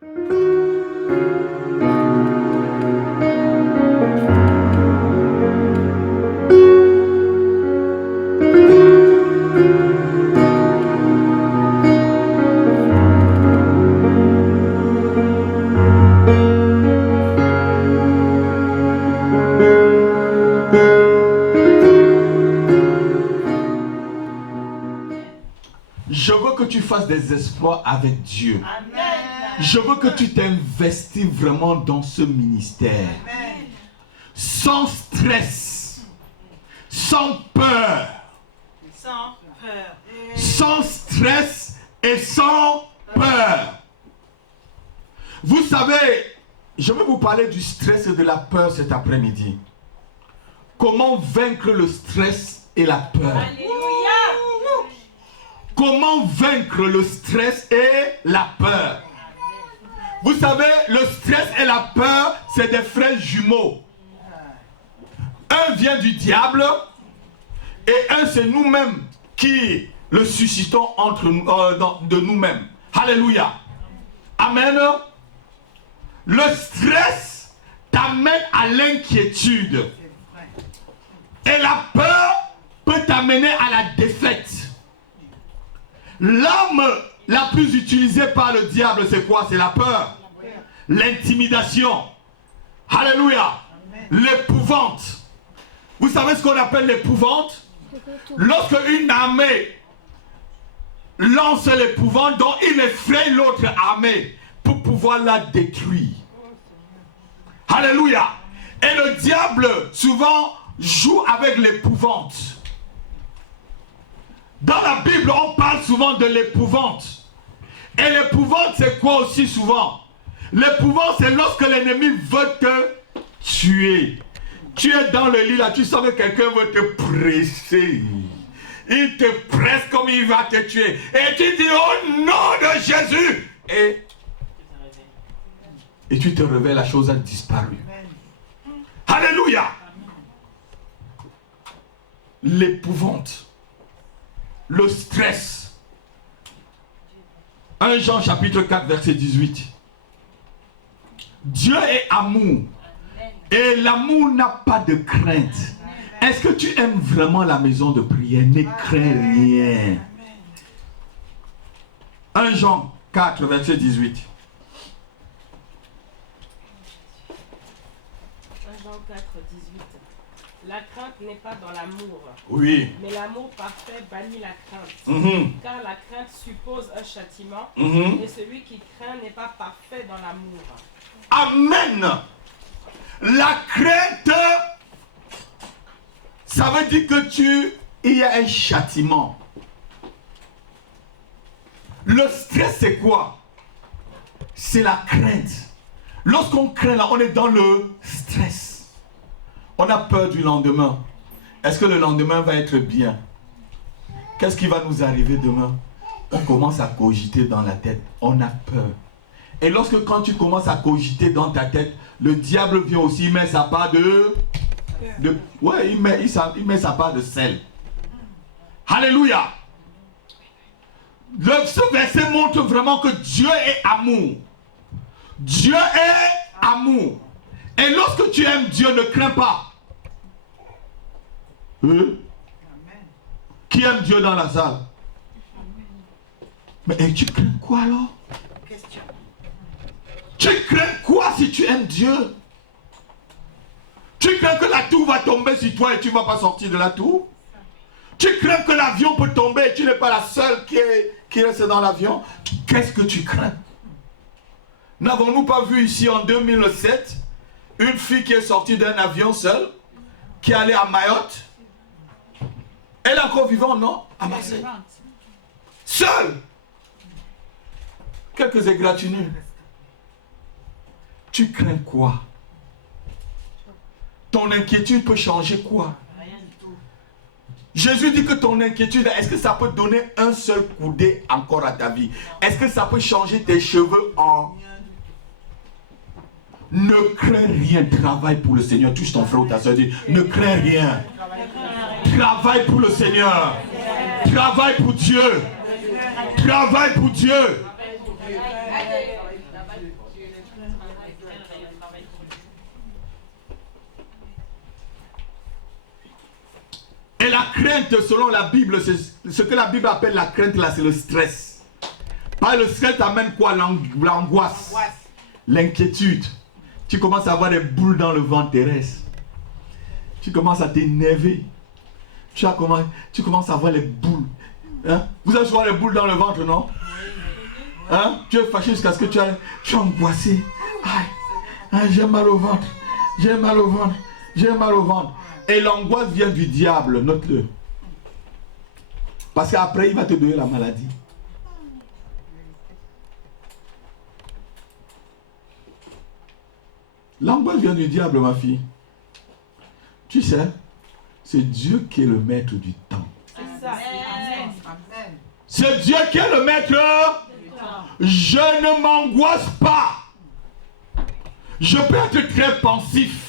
Je veux que tu fasses des exploits avec Dieu. Amen. Je veux que tu t'investis vraiment dans ce ministère. Amen. Sans stress, sans peur, Sans peur. sans stress et sans peur. Vous savez, je vais vous parler du stress et de la peur cet après-midi. Comment vaincre le stress et la peur? Alléluia. Comment vaincre le stress et la peur? Vous savez, le stress et la peur, c'est des frères jumeaux. Un vient du diable et un, c'est nous-mêmes qui le suscitons entre nous, de nous-mêmes. Alléluia. Amen. Le stress t'amène à l'inquiétude. Et la peur peut t'amener à la défaite. L'arme la plus utilisée par le diable, c'est quoi? C'est la peur, l'intimidation, alléluia, l'épouvante. Vous savez ce qu'on appelle l'épouvante? Lorsque une armée lance l'épouvante, donc il effraie l'autre armée pour pouvoir la détruire. Alléluia. Et le diable souvent joue avec l'épouvante. Dans la Bible, on parle souvent de l'épouvante. Et l'épouvante, c'est quoi aussi souvent? L'épouvante, c'est lorsque l'ennemi veut te tuer. Tu es dans le lit là, tu sens que quelqu'un veut te presser. Il te presse comme il va te tuer. Et tu dis au nom de Jésus. Et tu te réveilles, la chose a disparu. Alléluia. L'épouvante. Le stress. 1 Jean chapitre 4 verset 18. Dieu est amour. Et l'amour n'a pas de crainte. Est-ce que tu aimes vraiment la maison de prière? Ne crains rien. 1 Jean 4 verset 18. 1 Jean 4, 18. La crainte n'est pas dans l'amour. Oui. Mais l'amour parfait bannit la crainte. Car la crainte suppose un châtiment. Et celui qui craint n'est pas parfait dans l'amour. Amen. La crainte, ça veut dire que il y a un châtiment. Le stress, c'est quoi? C'est la crainte. Lorsqu'on craint, là, on est dans le stress. On a peur du lendemain. Est-ce que le lendemain va être bien? Qu'est-ce qui va nous arriver demain? On commence à cogiter dans la tête. On a peur. Et lorsque quand tu commences à cogiter dans ta tête, le diable vient aussi, il met sa part il met sa part de sel. Alléluia. Ce verset montre vraiment que Dieu est amour. Dieu est amour. Et lorsque tu aimes Dieu, ne crains pas. Qui aime Dieu dans la salle? Mais tu crains quoi alors? Tu crains quoi si tu aimes Dieu? Tu crains que la tour va tomber sur toi et tu ne vas pas sortir de la tour? Tu crains que l'avion peut tomber et tu n'es pas la seule qui reste dans l'avion? Qu'est-ce que tu crains? N'avons-nous pas vu ici en 2007 une fille qui est sortie d'un avion seule, qui allait à Mayotte? Elle est encore vivante, non? À Marseille. Seule. Quelques égratignures. Tu crains quoi? Ton inquiétude peut changer quoi? Jésus dit que ton inquiétude, est-ce que ça peut donner un seul coudé encore à ta vie? Est-ce que ça peut changer tes cheveux en... Ne crains rien, travaille pour le Seigneur. Touche ton frère ou ta soeur, dis, ne crains rien. Travaille pour le Seigneur. Travaille pour Dieu. Travaille pour Dieu. Et la crainte, selon la Bible, c'est ce que la Bible appelle la crainte là, c'est le stress. Pas le stress amène quoi? L'angoisse, l'inquiétude. Tu commences à avoir des boules dans le ventre terrestre. Tu commences à t'énerver. Tu commences à avoir les boules. Hein? Vous avez souvent les boules dans le ventre, non? Hein? Tu es fâché jusqu'à ce que tu es angoissé. Aïe, j'ai mal au ventre. J'ai mal au ventre. J'ai mal au ventre. Et l'angoisse vient du diable, note-le. Parce qu'après, il va te donner la maladie. L'angoisse vient du diable, ma fille. Tu sais, c'est Dieu qui est le maître du temps. C'est ça. Amen. C'est Dieu qui est le maître. Je ne m'angoisse pas. Je peux être très pensif.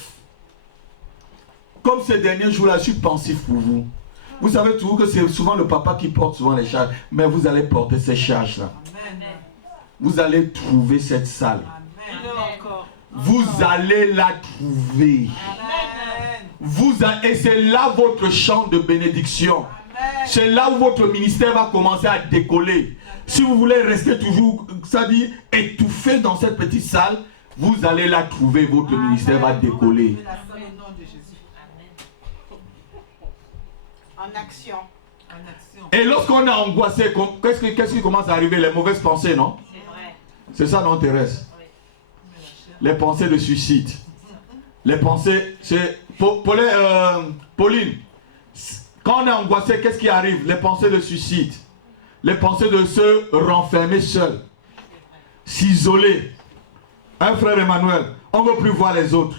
Comme ces derniers jours-là, je suis pensif pour vous. Vous savez toujours que c'est souvent le papa qui porte souvent les charges. Mais vous allez porter ces charges-là. Vous allez trouver cette salle. Vous allez la trouver. Et c'est là votre champ de bénédiction. C'est là où votre ministère va commencer à décoller. Si vous voulez rester toujours, ça dit, étouffé dans cette petite salle, vous allez la trouver, votre ministère va décoller. En action. Et lorsqu'on est angoissé, qu'est-ce qui commence à arriver? Les mauvaises pensées, non? C'est vrai. C'est ça, non, Thérèse? Oui. Les pensées de suicide. Les pensées, c'est... Pauline, quand on est angoissé, qu'est-ce qui arrive? Les pensées de suicide. Les pensées de se renfermer seul. S'isoler. Un frère Emmanuel, on ne veut plus voir les autres.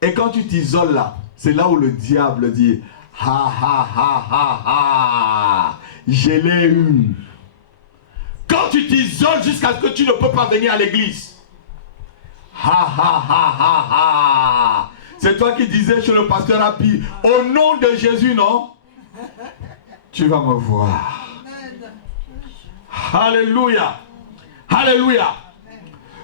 Et quand tu t'isoles là, c'est là où le diable dit, ha ha ha ha ha, je l'ai eu. Quand tu t'isoles jusqu'à ce que tu ne peux pas venir à l'église, ha ha ha ha ha, c'est toi qui disais chez le pasteur Happy, au nom de Jésus, non? Tu vas me voir. Alléluia. Alléluia.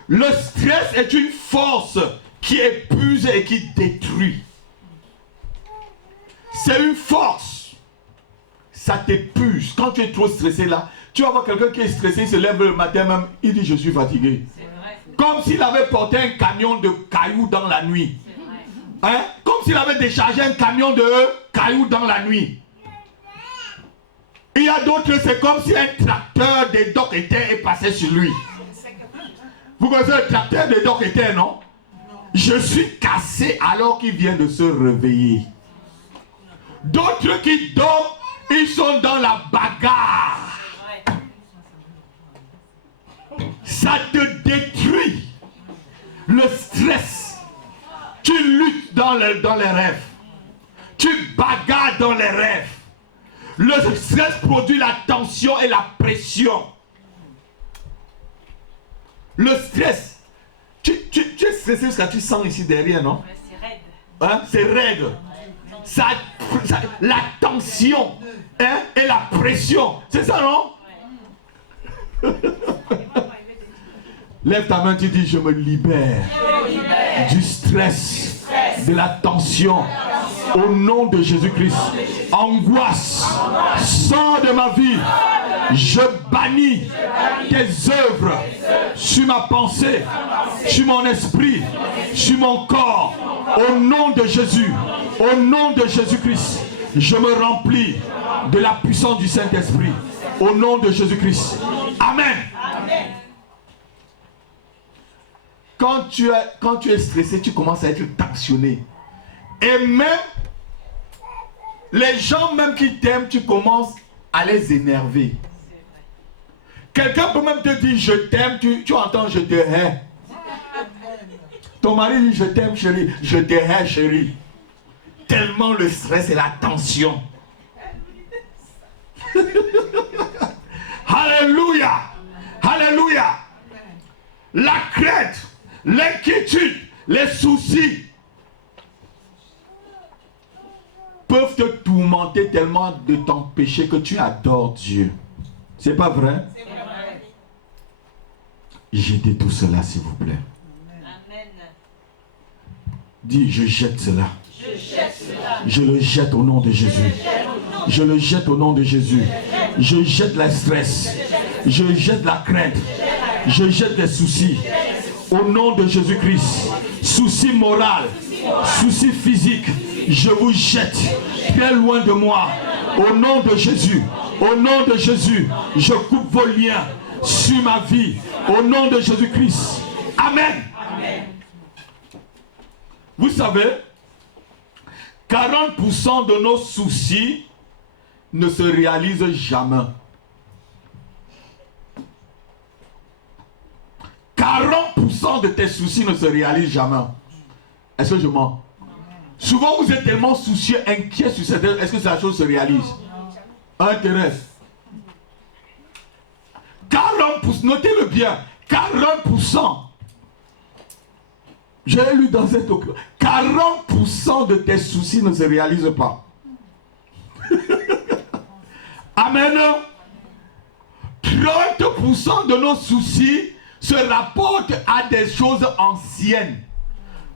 Le stress est une force qui épuise et qui détruit. C'est une force. Ça t'épuise. Quand tu es trop stressé là, tu vas voir quelqu'un qui est stressé, il se lève le matin même, il dit je suis fatigué. Comme s'il avait porté un camion de cailloux dans la nuit. Hein? Comme s'il avait déchargé un camion de cailloux dans la nuit. Il y a d'autres, c'est comme si un tracteur des Doc Éther est passé sur lui. Vous connaissez le tracteur des Doc Éther, non? Je suis cassé alors qu'il vient de se réveiller. D'autres qui dorment, ils sont dans la bagarre. Ça te détruit. Le stress. Tu luttes dans les rêves. Tu bagarres dans les rêves. Le stress produit la tension et la pression. Le stress. Tu es stressé jusqu'à tu sens ici derrière, non? C'est raide. Hein? C'est raide. La tension, hein? Et la pression. C'est ça, non? Lève ta main, tu dis je me libère du stress, de la tension. Au nom de Jésus-Christ. Angoisse, sors de ma vie. Je bannis tes œuvres sur ma pensée, sur mon esprit, sur mon corps. Au nom de Jésus, au nom de Jésus-Christ, je me remplis de la puissance du Saint-Esprit. Au nom de Jésus-Christ. Amen. Quand tu es stressé, tu commences à être tensionné. Et même, les gens même qui t'aiment, tu commences à les énerver. Quelqu'un peut même te dire je t'aime, tu entends je te hais. Ton mari dit je t'aime chérie, je te hais chérie. Tellement le stress et la tension. Alléluia. Alléluia. La crainte, l'inquiétude, les soucis peuvent te tourmenter tellement de t'empêcher que tu adores Dieu. C'est pas vrai? jetez tout cela, s'il vous plaît. Amen. Dis, je jette cela. Je jette cela. Je le jette au nom de Jésus. Je le jette au nom de Jésus. Je jette le stress. Je jette la crainte. Je jette les soucis. Au nom de Jésus-Christ. Soucis moraux. Soucis physiques. Je vous jette très loin de moi. Au nom de Jésus. Au nom de Jésus. Je coupe vos liens sur ma vie. Au nom de Jésus-Christ. Amen. Vous savez, 40% de nos soucis ne se réalisent jamais. 40% de tes soucis ne se réalisent jamais. Est-ce que je mens? Souvent vous êtes tellement soucieux, inquiet sur cette... Est-ce que la chose se réalise? Thérèse. 40%, notez-le bien, 40%. J'ai lu dans cette occasion, 40% de tes soucis ne se réalisent pas. Amen. 30% de nos soucis se rapportent à des choses anciennes.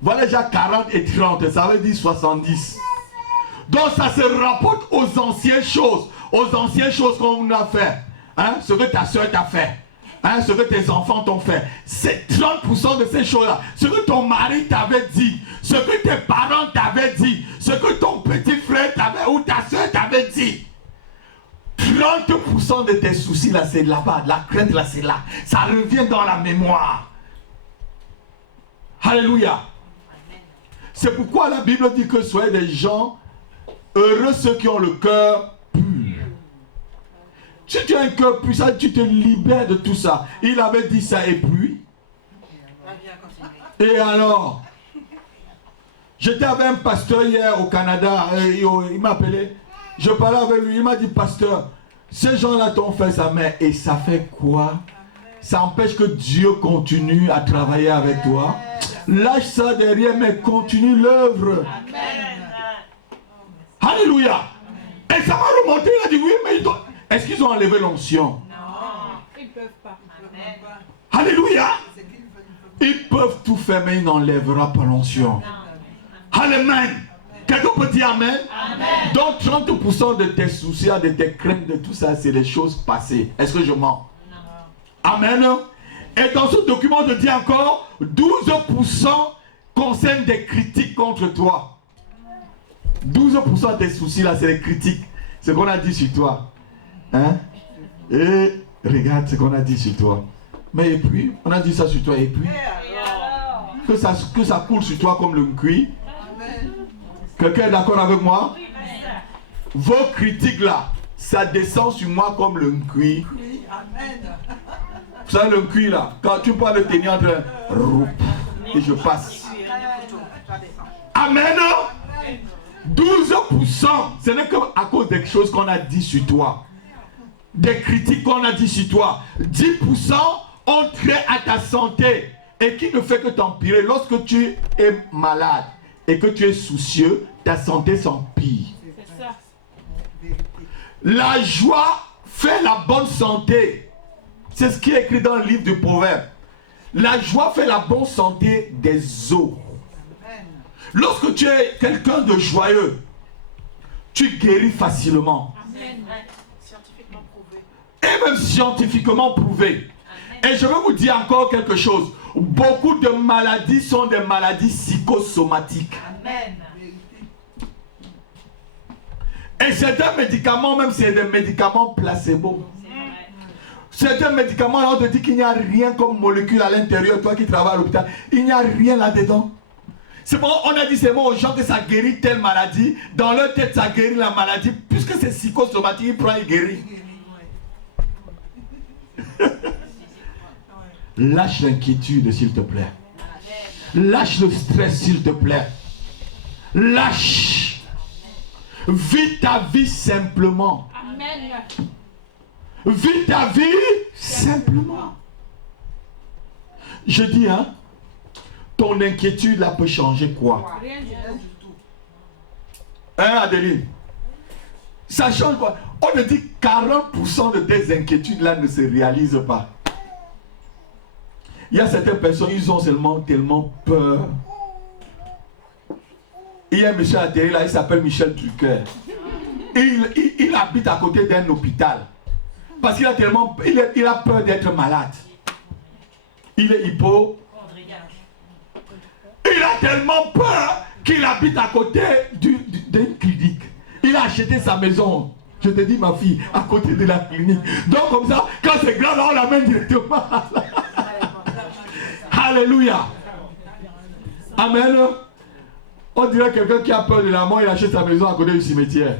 Voilà déjà 40 et 30, ça veut dire 70. Donc ça se rapporte aux anciennes choses qu'on a fait. Hein? Ce que ta soeur t'a fait. Hein? Ce que tes enfants t'ont fait. C'est 30% de ces choses-là. Ce que ton mari t'avait dit. Ce que tes parents t'avaient dit. Ce que ton petit frère t'avait ou ta soeur t'avait dit. 30% de tes soucis là, c'est là-bas. La crainte là, c'est là. Ça revient dans la mémoire. Alléluia. C'est pourquoi la Bible dit que soyez des gens heureux, ceux qui ont le cœur pur. Si tu as un cœur pur, ça, tu te libères de tout ça. Il avait dit ça et puis. Et alors? J'étais avec un pasteur hier au Canada. Il m'a appelé. Je parlais avec lui. Il m'a dit, pasteur, ces gens-là t'ont fait ça, mais et ça fait quoi? Ça empêche que Dieu continue à travailler avec toi. Lâche ça derrière, mais continue l'œuvre. Alléluia. Et ça m'a remonté. Il a dit, oui, mais est-ce qu'ils ont enlevé l'onction? Non, ils ne peuvent pas. Alléluia. Ils peuvent tout faire, mais ils n'enlèveront pas l'onction. Amen. Quelqu'un peut dire amen? Amen. Donc 30% de tes soucis, de tes craintes, de tout ça, c'est les choses passées. Est-ce que je mens? Non. Amen. Et dans ce document, on te dit encore, 12% concernent des critiques contre toi. 12% des soucis là, c'est les critiques. Ce qu'on a dit sur toi. Hein? Et regarde ce qu'on a dit sur toi. Mais et puis, on a dit ça sur toi et puis. Que ça coule sur toi comme le cuit. Quelqu'un est d'accord avec moi? Vos critiques là, ça descend sur moi comme le cuit. Vous savez le cuit là, quand tu peux le tenir entre et je passe. Amen. 12%, ce n'est qu'à cause des choses qu'on a dit sur toi. Des critiques qu'on a dit sur toi. 10% ont trait à ta santé et qui ne fait que t'empirer. Lorsque tu es malade et que tu es soucieux, ta santé s'empire. C'est ça. La joie fait la bonne santé. C'est ce qui est écrit dans le livre du Proverbe. La joie fait la bonne santé des os. Lorsque tu es quelqu'un de joyeux, tu guéris facilement. Amen. Scientifiquement prouvé. Et même scientifiquement prouvé. Et je vais vous dire encore quelque chose. Beaucoup de maladies sont des maladies psychosomatiques. Amen. Et certains médicaments, même c'est des médicaments placebo. Certains médicaments, là, on te dit qu'il n'y a rien comme molécule à l'intérieur. Toi qui travailles à l'hôpital, il n'y a rien là-dedans. C'est bon, on a dit seulement aux gens que ça guérit telle maladie. Dans leur tête, ça guérit la maladie. Puisque c'est psychosomatique, il prend et guérit. Lâche l'inquiétude, s'il te plaît. Lâche le stress, s'il te plaît. Lâche. Vis ta vie simplement. Amen. Vis ta vie simplement. Je dis, hein, ton inquiétude là peut changer quoi? Rien du tout. Hein, Adeline? Ça change quoi? On te dit 40% de tes inquiétudes là ne se réalisent pas. Il y a certaines personnes, ils ont seulement tellement peur. Il y a un monsieur à la télé là, il s'appelle Michel Drucker. Il habite à côté d'un hôpital. Parce qu'il a tellement il a peur d'être malade. Il est hypo. Il a tellement peur qu'il habite à côté d'une clinique. Il a acheté sa maison. Je te dis ma fille, à côté de la clinique. Donc comme ça, quand c'est grand, on l'amène directement. Alléluia. Amen. On dirait quelqu'un qui a peur de la mort, il achète sa maison à côté du cimetière.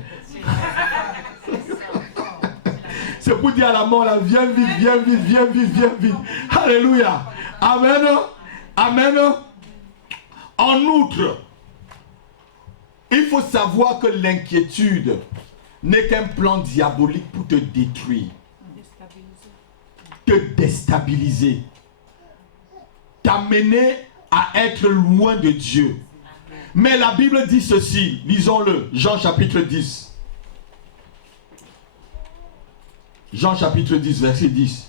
C'est pour dire à la mort, là, viens vite, viens vite, viens vite, viens vite. Alléluia. Amen. Amen. En outre, il faut savoir que l'inquiétude n'est qu'un plan diabolique pour te détruire, te déstabiliser, t'amener à être loin de Dieu. Mais la Bible dit ceci, lisons-le, Jean chapitre 10. Jean chapitre 10, verset 10.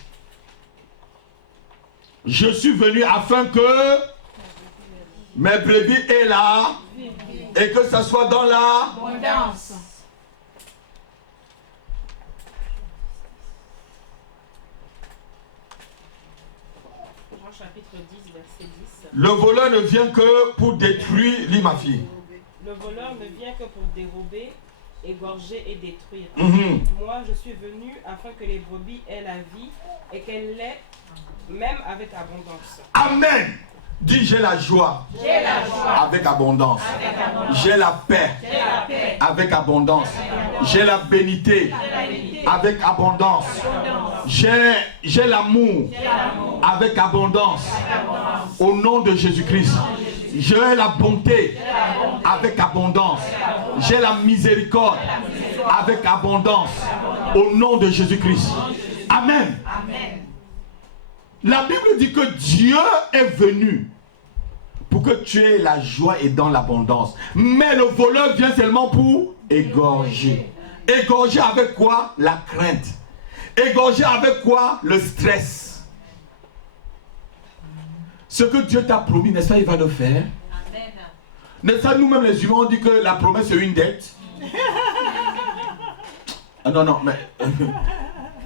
Je suis venu afin que mes brebis aient là et que ça soit dans la abondance. Jean chapitre 10, verset 10. Le voleur ne vient que pour détruire, lis ma fille. Le voleur ne vient que pour dérober, égorger et détruire. Moi, je suis venu afin que les brebis aient la vie et qu'elles l'aient même avec abondance. Amen. Dis, j'ai la joie. J'ai la joie. Avec abondance. J'ai la paix. Avec abondance. J'ai la bénité. Avec abondance. J'ai l'amour. Avec abondance. Au nom de Jésus-Christ. J'ai la bonté. Avec abondance. J'ai la miséricorde. Avec abondance. Au nom de Jésus-Christ. Amen. La Bible dit que Dieu est venu pour que tu aies la joie et dans l'abondance. Mais le voleur vient seulement pour égorger. Égorger avec quoi? La crainte. Égorger avec quoi? Le stress. Ce que Dieu t'a promis, n'est-ce pas, il va le faire? Amen. N'est-ce pas, nous-mêmes les humains, on dit que la promesse est une dette. Ah non, non, mais...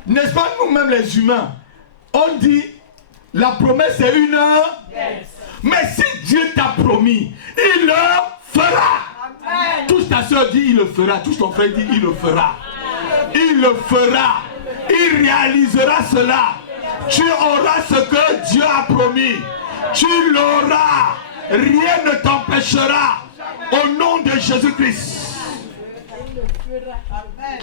n'est-ce pas, nous-mêmes les humains, on dit... La promesse est une... Yes. Mais si Dieu t'a promis, il le fera. Amen. Touche ta soeur, dit il le fera. Touche ton frère, dit il le fera. Il le fera. Il réalisera cela. Tu auras ce que Dieu a promis. Tu l'auras. Rien ne t'empêchera. Au nom de Jésus-Christ. Amen.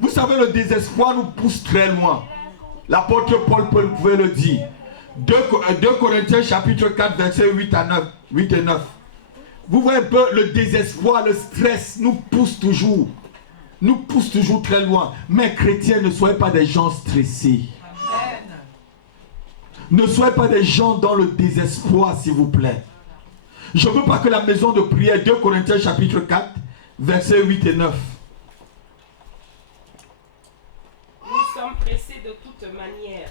Vous savez, le désespoir nous pousse très loin. L'apôtre Paul pouvait le dire. 2 Corinthiens chapitre 4, versets 8 et 9. Vous voyez un peu le désespoir, le stress nous pousse toujours. Nous pousse toujours très loin. Mais chrétiens, ne soyez pas des gens stressés. Amen. Ne soyez pas des gens dans le désespoir, s'il vous plaît. Je ne veux pas que la maison de prière, 2 Corinthiens chapitre 4, versets 8 et 9. Nous sommes pressés de toute manière,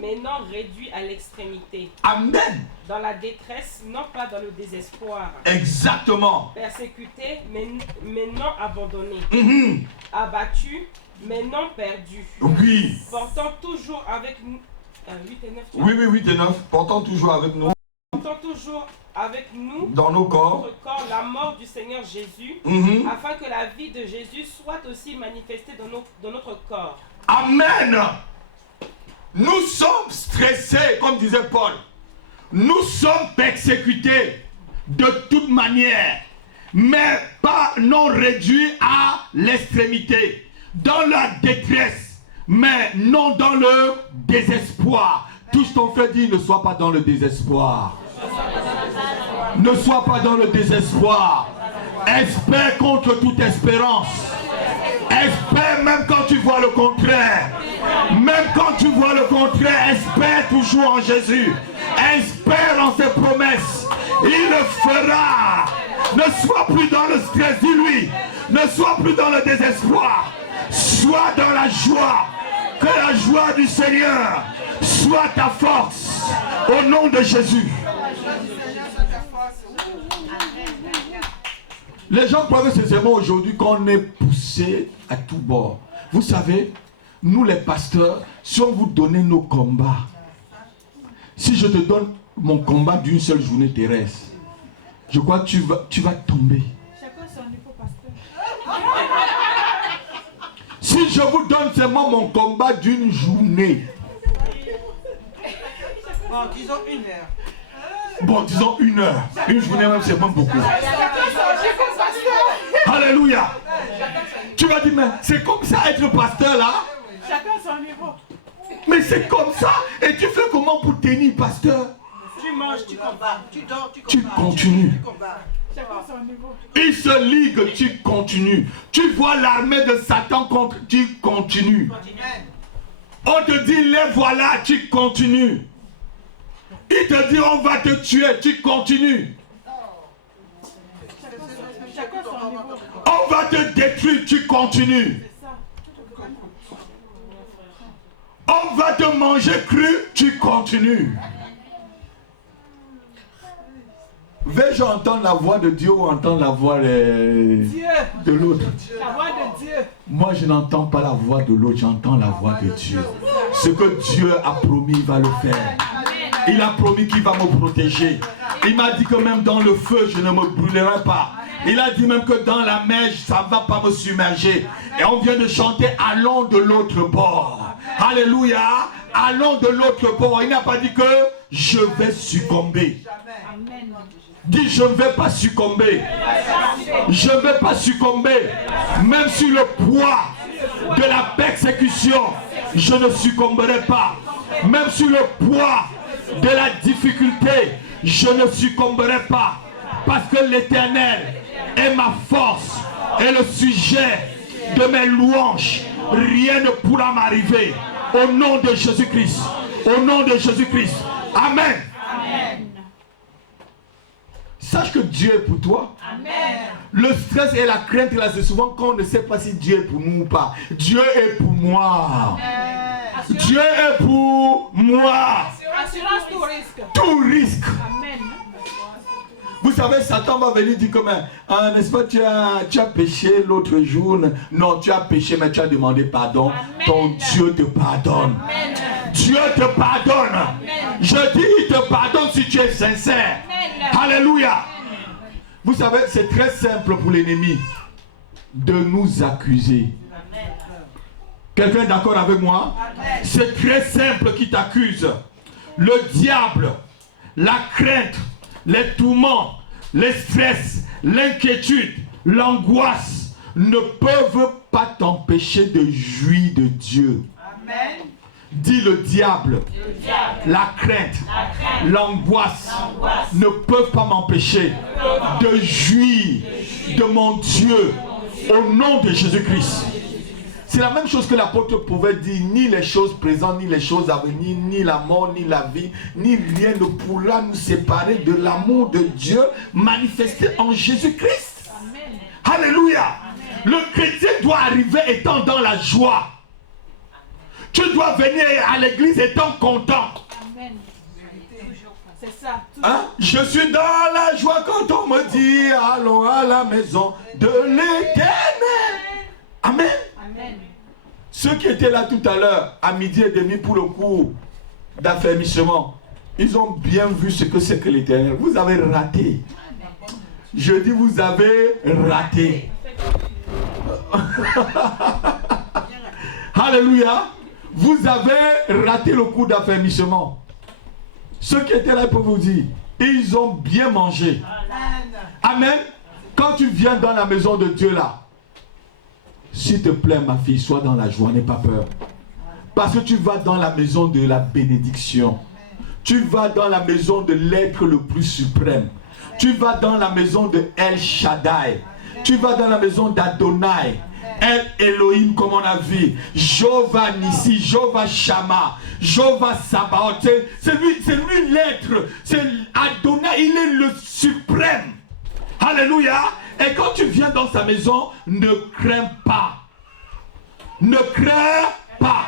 mais non réduits à l'extrémité. Amen. Dans la détresse, non pas dans le désespoir. Exactement. Persécutés, mais non abandonnés. Abattus, mais non perdus. Oui. Portant toujours avec nous... 8 et 9. Oui, 8 et 9. Portant toujours avec nous. Portant toujours avec nous dans nos corps, notre corps la mort du Seigneur Jésus, afin que la vie de Jésus soit aussi manifestée dans notre corps. Amen. Nous sommes stressés, comme disait Paul. Nous sommes persécutés de toute manière, mais pas non réduits à l'extrémité, dans la détresse, mais non dans le désespoir. Touche ton frère, dit ne sois pas dans le désespoir. Ne sois pas dans le désespoir. Espère contre toute espérance. Espère même quand tu vois le contraire. Même quand tu vois le contraire, espère toujours en Jésus. Espère en ses promesses. Il le fera. Ne sois plus dans le stress, dis-lui. Ne sois plus dans le désespoir. Sois dans la joie. Que la joie du Seigneur soit ta force. Au nom de Jésus. Les gens croient sincèrement aujourd'hui qu'on est poussé à tout bord. Vous savez, nous les pasteurs, si on vous donnait nos combats, si je te donne mon combat d'une seule journée terrestre, je crois que tu vas tomber. Chacun son niveau, pasteur. Si je vous donne seulement mon combat d'une journée, Bon, disons 1 heure. bon, disons 1 heure. Une journée même, c'est pas beaucoup. Alléluia. Tu vas dire, mais c'est comme ça être pasteur là? Chacun son niveau. Mais c'est comme ça. Et tu fais comment pour tenir pasteur? Tu manges, tu combats. Tu dors, tu Tu combats. continues. Tu combats. Chacun son niveau. Il se ligue, tu continues. Tu vois l'armée de Satan contre, tu continues. On te dit, les voilà, tu continues. Il te dit, on va te tuer, tu continues. Chacun son niveau. On va te détruire, tu continues. On va te manger cru, tu continues. Vais-je entendre la voix de Dieu ou entendre la voix de l'autre? La voix de Dieu. Moi, je n'entends pas la voix de l'autre, j'entends la voix de Dieu. Ce que Dieu a promis, il va le faire. Il a promis qu'il va me protéger. Il m'a dit que même dans le feu, je ne me brûlerai pas. Il a dit même que dans la mer, ça ne va pas me submerger. Et on vient de chanter, allons de l'autre bord. Alléluia. Allons de l'autre bord. Il n'a pas dit que je vais succomber. Dis, je ne vais pas succomber. Je ne vais pas succomber. Même sur le poids de la persécution, je ne succomberai pas. Même sur le poids de la difficulté, je ne succomberai pas. Parce que l'Éternel est ma force et le sujet de mes louanges. Rien ne pourra m'arriver. Au nom de Jésus-Christ. Au nom de Jésus-Christ. Amen. Sache que Dieu est pour toi. Amen. Le stress et la crainte, là, c'est souvent qu'on ne sait pas si Dieu est pour nous ou pas. Dieu est pour moi. Dieu est pour moi. Assurance tout risque. Tout risque. Amen. Vous savez, Satan va venir dire comme n'est-ce pas, tu as péché l'autre jour. Non, tu as péché, mais tu as demandé pardon. Amen. Ton Dieu te pardonne. Amen. Dieu te pardonne. Amen. Je dis, il te pardonne si tu es sincère. Amen. Alléluia. Vous savez, c'est très simple pour l'ennemi de nous accuser. Quelqu'un est d'accord avec moi? C'est très simple qui t'accuse. Le diable, la crainte, les tourments, les stress, l'inquiétude, l'angoisse ne peuvent pas t'empêcher de jouir de Dieu. Amen. Dis le diable, la crainte, l'angoisse ne peuvent pas m'empêcher de jouir de mon Dieu au nom de Jésus-Christ. C'est la même chose que l'apôtre pouvait dire, ni les choses présentes, ni les choses à venir, ni la mort, ni la vie, ni rien ne pourra nous séparer de l'amour de Dieu manifesté en Jésus-Christ. Alléluia. Le chrétien doit arriver étant dans la joie. Tu dois venir à l'église étant content. Amen. C'est ça. Hein? Je suis dans la joie quand on me dit allons à la maison de l'Éternel. Amen. Amen. Ceux qui étaient là tout à l'heure, à midi et demi pour le cours d'affermissement, ils ont bien vu ce que c'est que l'Éternel. Vous avez raté. Je dis vous avez raté. Alléluia. Vous avez raté le cours d'affermissement. Ceux qui étaient là pour vous dire, ils ont bien mangé. Amen. Quand tu viens dans la maison de Dieu là, s'il te plaît ma fille, sois dans la joie, n'aie pas peur. Parce que tu vas dans la maison de la bénédiction. Tu vas dans la maison de l'être le plus suprême. Tu vas dans la maison de El Shaddai. Tu vas dans la maison d'Adonai. El Elohim comme on a vu. Jéhovah Nissi, Jéhovah Shammah, Jéhovah Sabaoth. C'est lui l'être. C'est Adonai, il est le suprême. Alléluia. Et quand tu viens dans sa maison, ne crains pas. Ne crains pas.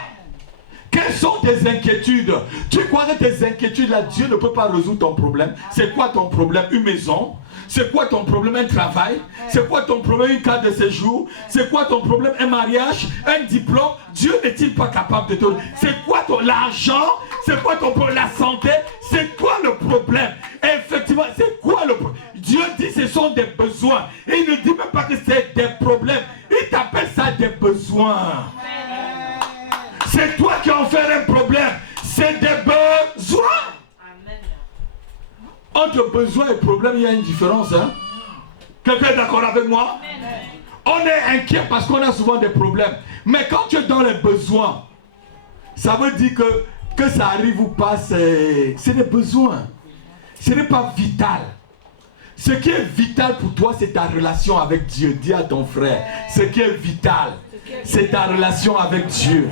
Quelles sont tes inquiétudes? Tu crois que tes inquiétudes là, Dieu ne peut pas résoudre ton problème? C'est quoi ton problème? Une maison? C'est quoi ton problème? Un travail? C'est quoi ton problème? Une carte de séjour? C'est quoi ton problème? Un mariage? Un diplôme? Dieu n'est-il pas capable de te... C'est quoi ton... L'argent? C'est quoi ton problème? La santé? C'est quoi le problème? Et effectivement, c'est quoi le problème? Dieu dit ce sont des besoins. Et il ne dit même pas que c'est des problèmes. Il t'appelle ça des besoins. C'est toi qui en fais un problème. C'est des besoins. Entre besoin et problème, il y a une différence. Hein? Quelqu'un est d'accord avec moi? On est inquiet parce qu'on a souvent des problèmes. Mais quand tu es dans les besoins, ça veut dire que ça arrive ou pas, c'est des besoins. Ce n'est pas vital. Ce qui est vital pour toi, c'est ta relation avec Dieu. Dis à ton frère, ce qui est vital, c'est ta relation avec Dieu.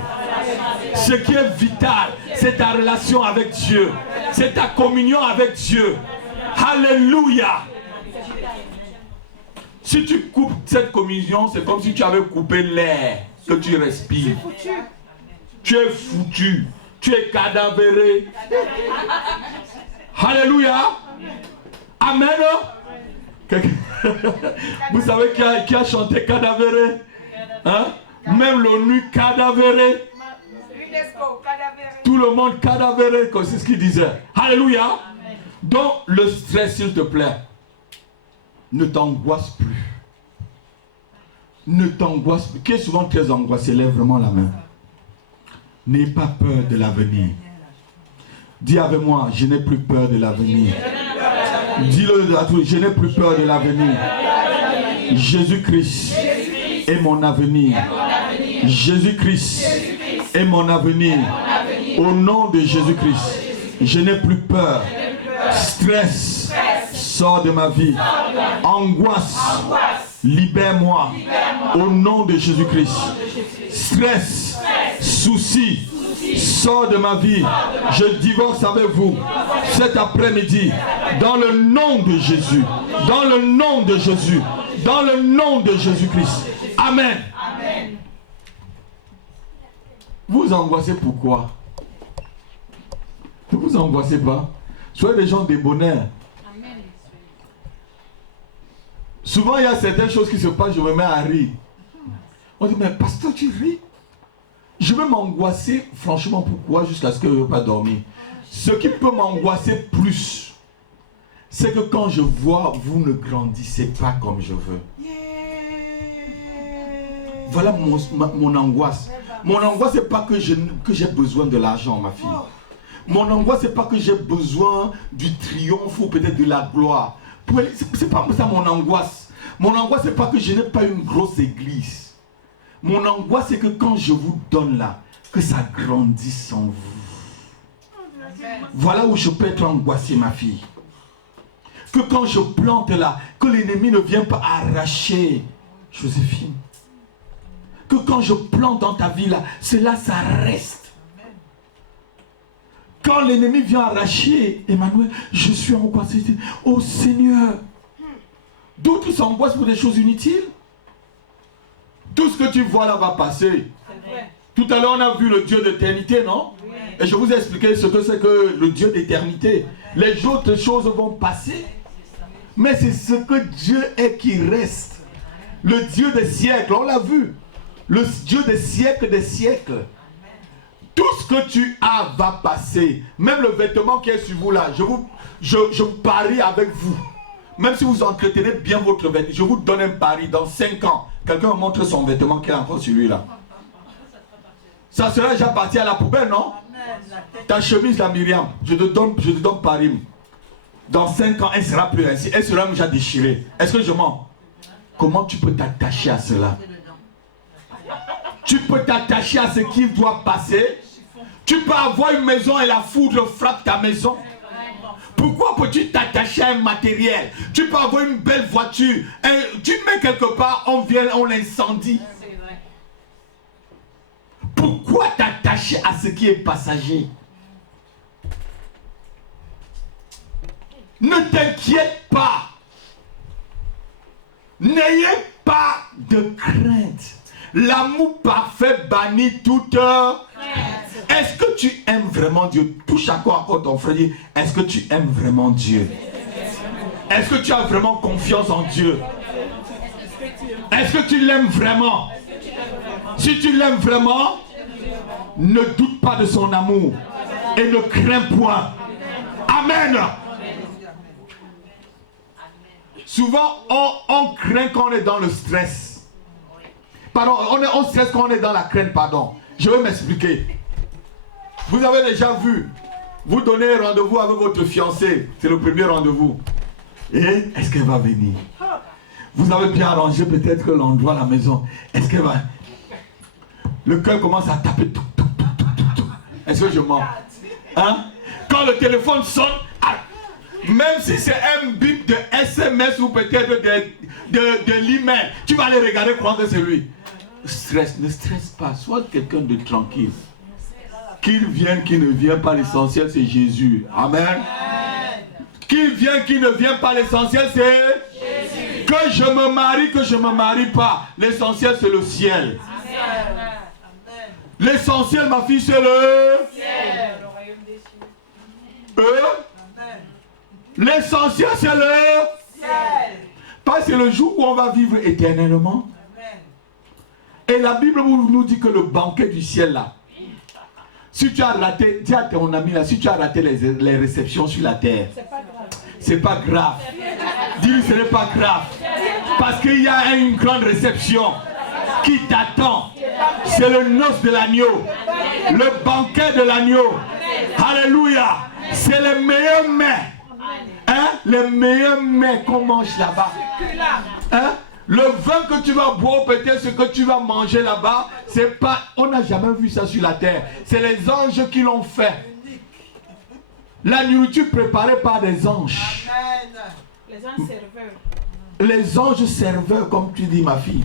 Ce qui est vital, c'est ta relation avec Dieu. C'est ta communion avec Dieu. Alléluia. Si tu coupes cette communion, c'est comme si tu avais coupé l'air que tu respires. Tu es foutu. Tu es cadavéré. Alléluia. Amen. Vous savez qui a chanté cadavéré? Hein? Même l'ONU cadavéré. Tout le monde cadavéré, c'est ce qu'il disait. Alléluia. Donc le stress, s'il te plaît, ne t'angoisse plus. Ne t'angoisse plus. Qui est souvent très angoissé, lève vraiment la main. N'aie pas peur de l'avenir. Dis avec moi, je n'ai plus peur de l'avenir. Dis-le à tous, je n'ai plus peur de l'avenir. Jésus-Christ est mon avenir. Jésus-Christ est mon avenir. Au nom de Jésus-Christ, je n'ai plus peur. Stress, sors de ma vie. Angoisse, libère-moi. Au nom de Jésus-Christ. Stress, souci, sors de ma vie. Je divorce avec vous cet après-midi. Dans le nom de Jésus. Dans le nom de Jésus. Dans le nom de Jésus-Christ. Amen. Vous angoissez pourquoi? Ne vous angoissez pas. Soyez des gens débonnaires. Souvent, il y a certaines choses qui se passent, je me mets à rire. On dit, mais pasteur, tu ris? Je vais m'angoisser, franchement, pourquoi? Jusqu'à ce que je ne veux pas dormir. Ce qui peut m'angoisser plus, c'est que quand je vois, vous ne grandissez pas comme je veux. Voilà mon angoisse. Mon angoisse, ce n'est pas que j'ai besoin de l'argent, ma fille. Mon angoisse, ce n'est pas que j'ai besoin du triomphe ou peut-être de la gloire. Ce n'est pas ça mon angoisse. Mon angoisse, ce n'est pas que je n'ai pas une grosse église. Mon angoisse, c'est que quand je vous donne là, que ça grandisse en vous. Voilà où je peux être angoissé, ma fille. Que quand je plante là, que l'ennemi ne vient pas arracher. Joséphine. Que quand je plante dans ta vie là, cela, ça reste. Quand l'ennemi vient arracher, Emmanuel, je suis angoissé. Oh Seigneur. D'autres s'angoissent pour des choses inutiles. Tout ce que tu vois là va passer. Tout à l'heure, on a vu le Dieu d'éternité, non? Oui. Et je vous ai expliqué ce que c'est que le Dieu d'éternité. Les autres choses vont passer. Mais c'est ce que Dieu est qui reste. Le Dieu des siècles, on l'a vu. Le Dieu des siècles. Tout ce que tu as va passer. Même le vêtement qui est sur vous là, je parie avec vous. Même si vous entretenez bien votre vêtement, je vous donne un pari dans 5 ans. Quelqu'un montre son vêtement qui est encore sur lui là. Ça sera déjà parti à la poubelle, non? Ta chemise là, Myriam, je te donne pari. Dans 5 ans, elle sera plus ainsi. Elle sera déjà déchirée. Est-ce que je mens? Comment tu peux t'attacher à cela? Tu peux t'attacher à ce qui doit passer. Tu peux avoir une maison et la foudre frappe ta maison. Pourquoi peux-tu t'attacher à un matériel? Tu peux avoir une belle voiture. Tu mets quelque part, on vient, on l'incendie. Pourquoi t'attacher à ce qui est passager? Ne t'inquiète pas. N'ayez pas de crainte. L'amour parfait bannit toute... Est-ce que tu aimes vraiment Dieu? Touche à quoi encore ton frère, dit, est-ce que tu aimes vraiment Dieu? Est-ce que tu as vraiment confiance en Dieu? Est-ce que tu l'aimes vraiment? Si tu l'aimes vraiment, ne doute pas de son amour et ne crains point. Amen. Souvent, on craint quand on est dans le stress. Pardon, on stresse quand on est dans la crainte, pardon. Je vais m'expliquer. Vous avez déjà vu, vous donnez rendez-vous avec votre fiancée, c'est le premier rendez-vous. Et est-ce qu'elle va venir? Vous avez bien arrangé peut-être l'endroit, la maison. Est-ce qu'elle va... Le cœur commence à taper. Est-ce que je mens? Hein? Quand le téléphone sonne, même si c'est un bip de SMS ou peut-être de l'email, tu vas aller regarder croire que c'est lui. Stress, ne stresse pas, sois quelqu'un de tranquille. Qu'il vienne, qu'il ne vienne pas, l'essentiel c'est Jésus. Amen. Qu'il vienne, qu'il ne vienne pas, l'essentiel c'est Jésus. Que je me marie, que je ne me marie pas, l'essentiel c'est le ciel. L'essentiel, ma fille, c'est le ciel. L'essentiel, c'est le ciel. Parce que c'est le jour où on va vivre éternellement. Et la Bible nous dit que le banquet du ciel là, si tu as raté, dis à ton ami là, si tu as raté les réceptions sur la terre, c'est pas grave. Dis-lui, ce n'est pas grave. Parce qu'il y a une grande réception qui t'attend. C'est le noce de l'agneau, le banquet de l'agneau. Alléluia. C'est les meilleurs mets. Hein? Les meilleurs mets qu'on mange là-bas. Hein? Le vin que tu vas boire, peut-être ce que tu vas manger là-bas, c'est pas... On n'a jamais vu ça sur la terre. C'est les anges qui l'ont fait. La nourriture préparée par des anges. Les anges serveurs. Les anges serveurs, comme tu dis, ma fille.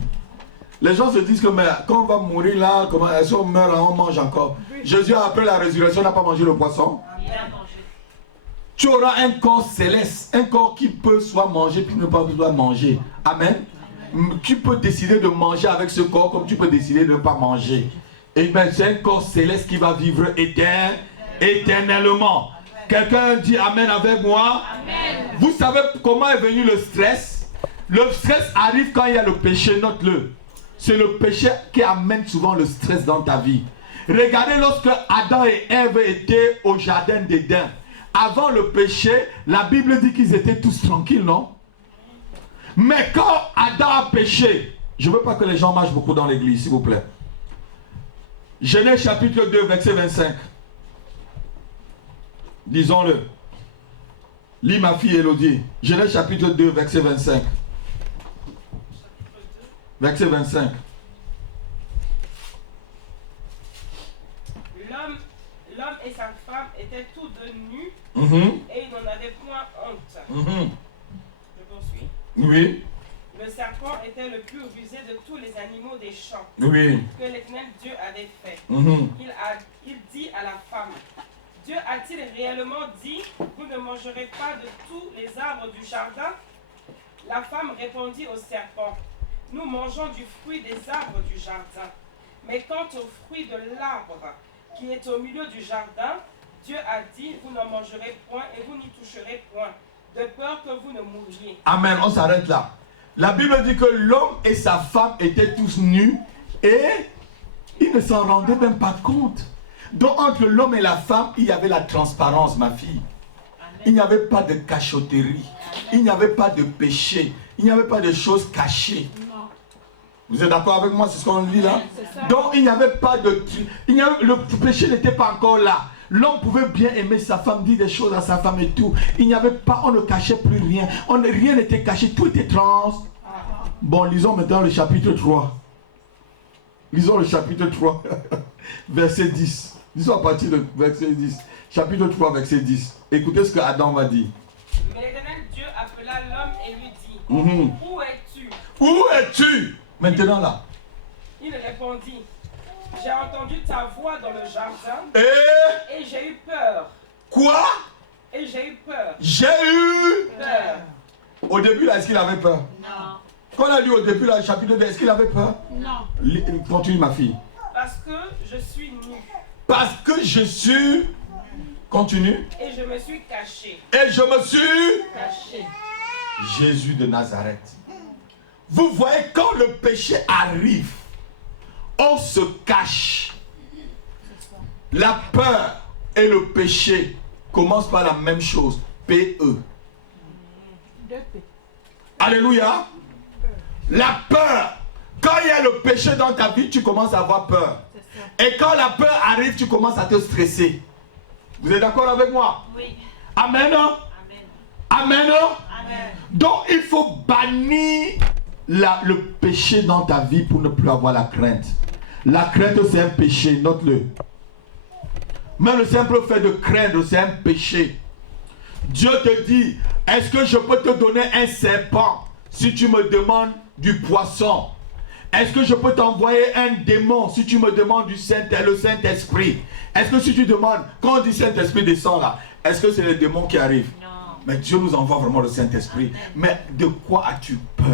Les gens se disent que mais, quand on va mourir là, comment, si on meurt là, on mange encore. Jésus, après la résurrection, n'a pas mangé le poisson. Tu auras un corps céleste, un corps qui peut soit manger puis ne pas soit manger. Amen. Tu peux décider de manger avec ce corps comme tu peux décider de ne pas manger. Et bien c'est un corps céleste qui va vivre éternellement. Quelqu'un dit Amen avec moi. Amen. Vous savez comment est venu le stress? Le stress arrive quand il y a le péché, note-le. C'est le péché qui amène souvent le stress dans ta vie. Regardez lorsque Adam et Ève étaient au jardin d'Éden. Avant le péché, la Bible dit qu'ils étaient tous tranquilles, non? Mais quand Adam a péché, je ne veux pas que les gens marchent beaucoup dans l'église, s'il vous plaît. Genèse chapitre 2, verset 25. Disons-le. Lis ma fille Élodie. Genèse chapitre 2, verset 25. Verset 25. L'homme et sa femme étaient tous deux nus et ils n'en avaient point honte. Je poursuis. Oui. Le serpent était le plus rusé de tous les animaux des champs que l'Éternel Dieu avait fait. Il dit à la femme, Dieu a-t-il réellement dit, vous ne mangerez pas de tous les arbres du jardin? La femme répondit au serpent, nous mangeons du fruit des arbres du jardin. Mais quant au fruit de l'arbre qui est au milieu du jardin, Dieu a dit, vous n'en mangerez point et vous n'y toucherez point, de peur que vous ne mouriez. Amen, on s'arrête là. La Bible dit que l'homme et sa femme étaient tous nus et ils ne s'en rendaient même pas compte. Donc entre l'homme et la femme, il y avait la transparence, ma fille. Il n'y avait pas de cachotterie. Il n'y avait pas de péché. Il n'y avait pas de choses cachées. Vous êtes d'accord avec moi? C'est ce qu'on lit là? Donc il n'y avait pas de... le péché n'était pas encore là. L'homme pouvait bien aimer sa femme, dire des choses à sa femme et tout. Il n'y avait pas, on ne cachait plus rien. Rien n'était caché, tout était trans. Bon, lisons maintenant le chapitre 3. Lisons le chapitre 3, verset 10. Lisons à partir de verset 10. Chapitre 3, verset 10. Écoutez ce que Adam va dire. Mais l'Éternel Dieu appela l'homme et lui dit, Où es-tu? Où es-tu? Maintenant là. Il répondit, j'ai entendu ta voix dans le jardin et j'ai eu peur. Quoi? Et j'ai eu peur. J'ai eu peur. Au début là, est-ce qu'il avait peur? Non. Quand on a lu au début le chapitre 2, est-ce qu'il avait peur? Non. Continue ma fille. Parce que je suis nu. Parce que je suis... Continue. Et je me suis caché. Et je me suis... Caché. Jésus de Nazareth. Vous voyez, quand le péché arrive, on se cache. La peur et le péché commencent par la même chose. P-E. Alléluia. La peur. Quand il y a le péché dans ta vie, tu commences à avoir peur. Et quand la peur arrive, tu commences à te stresser. Vous êtes d'accord avec moi? Oui. Amen. Amen. Amen. Donc il faut bannir le péché dans ta vie pour ne plus avoir la crainte. La crainte, c'est un péché, note-le. Mais le simple fait de craindre, c'est un péché. Dieu te dit, est-ce que je peux te donner un serpent si tu me demandes du poisson? Est-ce que je peux t'envoyer un démon si tu me demandes le Saint-Esprit? Est-ce que si tu demandes, quand on dit Saint-Esprit descend là, est-ce que c'est le démon qui arrive? Non. Mais Dieu nous envoie vraiment le Saint-Esprit. Mais de quoi as-tu peur?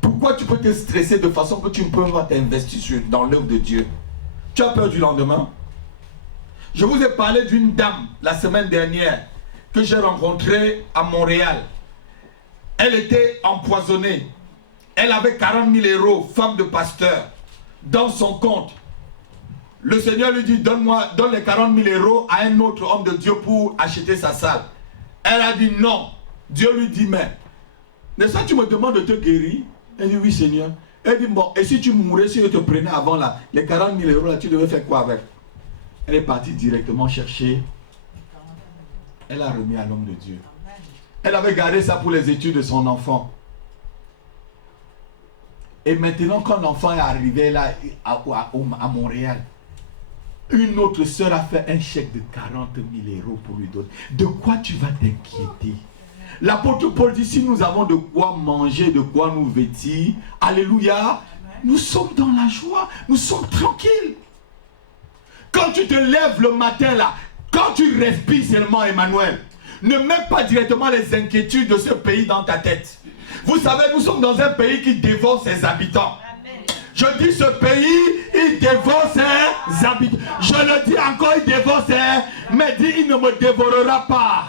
Pourquoi tu peux te stresser de façon que tu ne peux pas t'investir dans l'œuvre de Dieu? Tu as peur du lendemain? Je vous ai parlé d'une dame la semaine dernière que j'ai rencontrée à Montréal. Elle était empoisonnée. Elle avait 40 000 euros, femme de pasteur, dans son compte. Le Seigneur lui dit, donne les 40 000 euros à un autre homme de Dieu pour acheter sa salle. Elle a dit non. Dieu lui dit, mais, n'est-ce pas, tu me demandes de te guérir? Elle dit, oui Seigneur. Elle dit, bon, et si tu mourais, si je te prenais avant là, les 40 000 euros là, tu devais faire quoi avec? Elle est partie directement chercher. Elle a remis à l'homme de Dieu. Elle avait gardé ça pour les études de son enfant. Et maintenant, quand l'enfant est arrivé là à Montréal, une autre sœur a fait un chèque de 40 000 euros pour lui donner. De quoi tu vas t'inquiéter? L'apôtre Paul dit, si nous avons de quoi manger, de quoi nous vêtir, alléluia, nous sommes dans la joie, nous sommes tranquilles. Quand tu te lèves le matin là, quand tu respires seulement, Emmanuel, ne mets pas directement les inquiétudes de ce pays dans ta tête. Vous savez, nous sommes dans un pays qui dévore ses habitants. Amen. Je dis ce pays, il dévore ses habitants. Je le dis encore, il dévore ses... Mais dis, il ne me dévorera pas.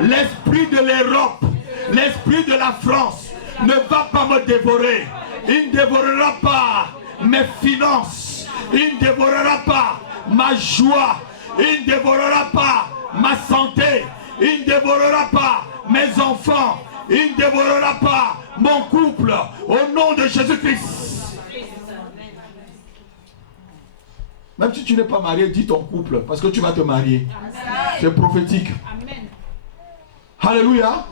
L'esprit de l'Europe, l'esprit de la France ne va pas me dévorer. Il ne dévorera pas mes finances. Il ne dévorera pas ma joie. Il ne dévorera pas ma santé. Il ne dévorera pas mes enfants. Il ne dévorera pas mon couple. Au nom de Jésus-Christ. Même si tu n'es pas marié, dis ton couple. Parce que tu vas te marier. C'est prophétique. Amen. Alléluia.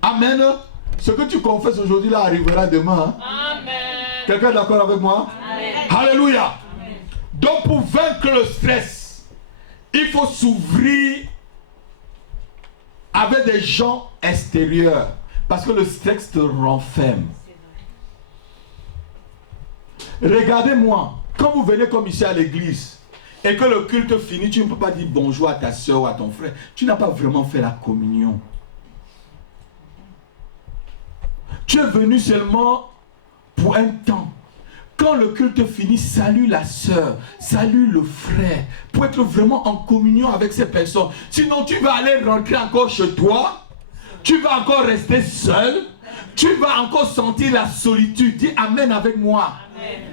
Amen. Amen. Ce que tu confesses aujourd'hui là arrivera demain. Hein? Amen. Quelqu'un est d'accord avec moi? Amen. Alléluia. Amen. Donc pour vaincre le stress, il faut s'ouvrir avec des gens extérieurs. Parce que le stress te renferme. Regardez-moi. Quand vous venez comme ici à l'église et que le culte finit, tu ne peux pas dire bonjour à ta soeur ou à ton frère. Tu n'as pas vraiment fait la communion. Tu es venu seulement pour un temps. Quand le culte finit, salue la soeur, salue le frère, pour être vraiment en communion avec ces personnes. Sinon, tu vas aller rentrer encore chez toi, tu vas encore rester seul, tu vas encore sentir la solitude. Dis Amen avec moi. Amen.